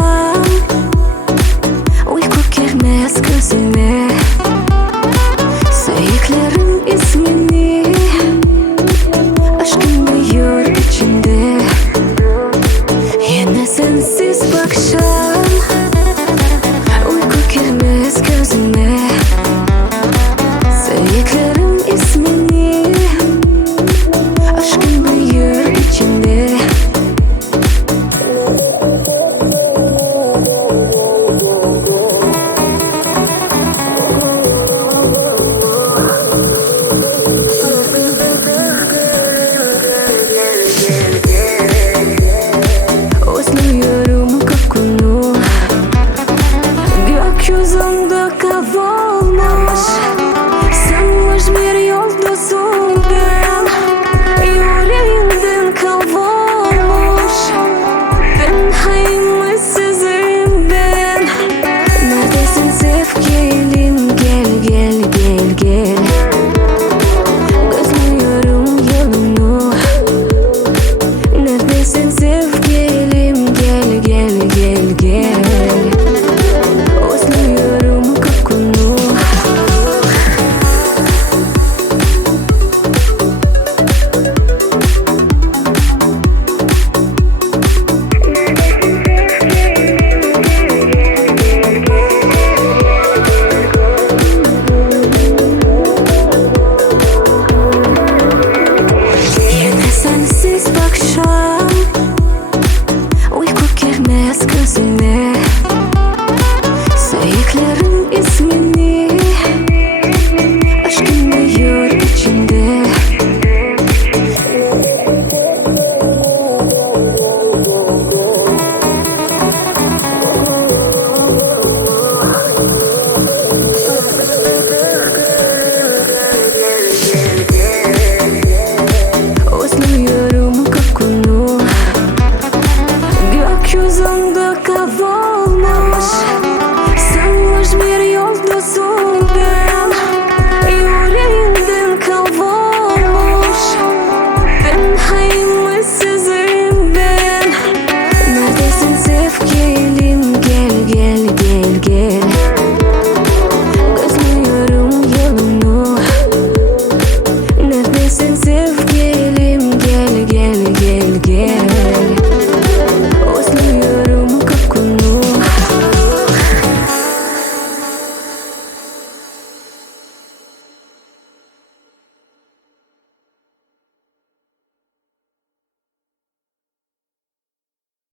bakşam, uyku girmez gözüme. Sayıklarım ismini, aşkın büyür içinde. Yine sensiz bakşam, uyku girmez gözüme. Sayıklarım ismini, aşkın büyür içinde. Özlüyorum kokunu, gökyüzünde kaybolmuş. Sanmış bir yıldızım ben, yüreğimden kaybolmuş. Tenhayımsızım ben. Neredesin sevgilim, gel gel gel gel. Gözlüyorum yolunu. Neredesin sevgilim, gel gel gel gel. Özlüyorum kokunu. Yine sensiz bakşam, uyku girmez gözüme.